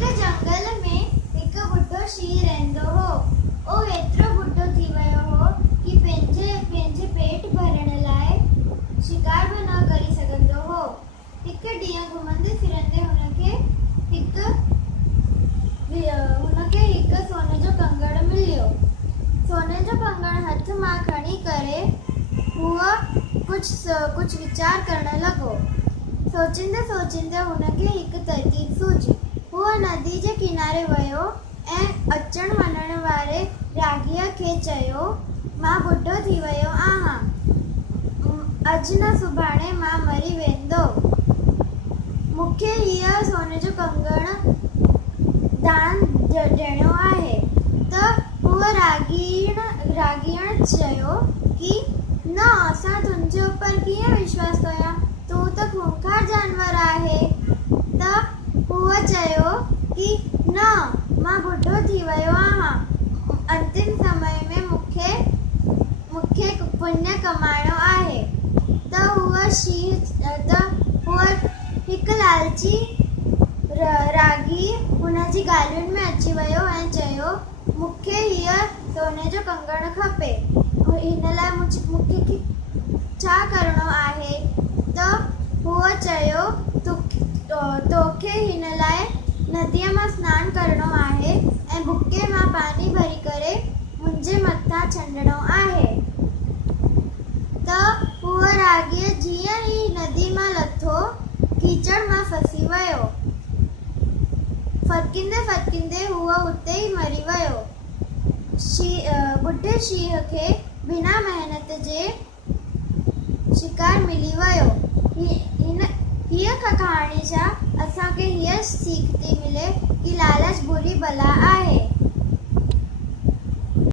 हिक जंगल में हिक बुढ़ो शींहुं रहंदो हो। ओ एतिरो बुढ़ो थी वियो हो कि पंहिंजे पेट भरण लाइ शिकार बि न करे सघंदो हो। हिक ॾींहुं घुमंदे फिरंदे हुनखे हिक सोने जो कंगड़ मिलियो। सोने जो कंगड़ हथ मां खणी करे हूअ कुछ वीचार करण लॻो। सोचींदे हुनखे हिक तरकीब सूझी। हूअ नदी जे किनारे वियो ऐं अचण वञण वारे रागीअ खे चयो, मां बुढ़ो थी वियो आहियां, अॼु न सुभाणे मां मरी वेंदो। मूंखे हीअ सोने जो कंगड़ दान ॾियणो आहे। त हूअ रागीअण चयो कि न, असां तुंहिंजे ऊपर कीअं विश्वास कयां, तूं त खूंखार जानवर आहे। त हूअ चयो कि न, मां बुढ़ो थी वियो आहियां, अंतिम समय में मूंखे पुण्य कमाइणो आहे। त हूअ हिकु लालची रागी हुनजी ॻाल्हियुनि में अची वियो ऐं चयो, मूंखे हीअ सोने जो कंगड़ खपे, हिन लाइ मूंखे छा करिणो आहे। त हूअ चयो, तोखे हिन लाइ नदीअ मां सनानु करिणो आहे ऐं बुके मां पाणी भरी करे मुंहिंजे मथां छंडणो आहे। त हूअ रागीअ जीअं ई नदी मां लथो, कीचड़ मां फसी वियो। फटकींदे हूअ उते ई मरी वियो। बुढ़े शींहं खे बिना महिनत जे शिकार मिली वियो। हीअ कहाणी सां असांखे हीअ सीख थी मिले कि लालच बुरी बला आहे।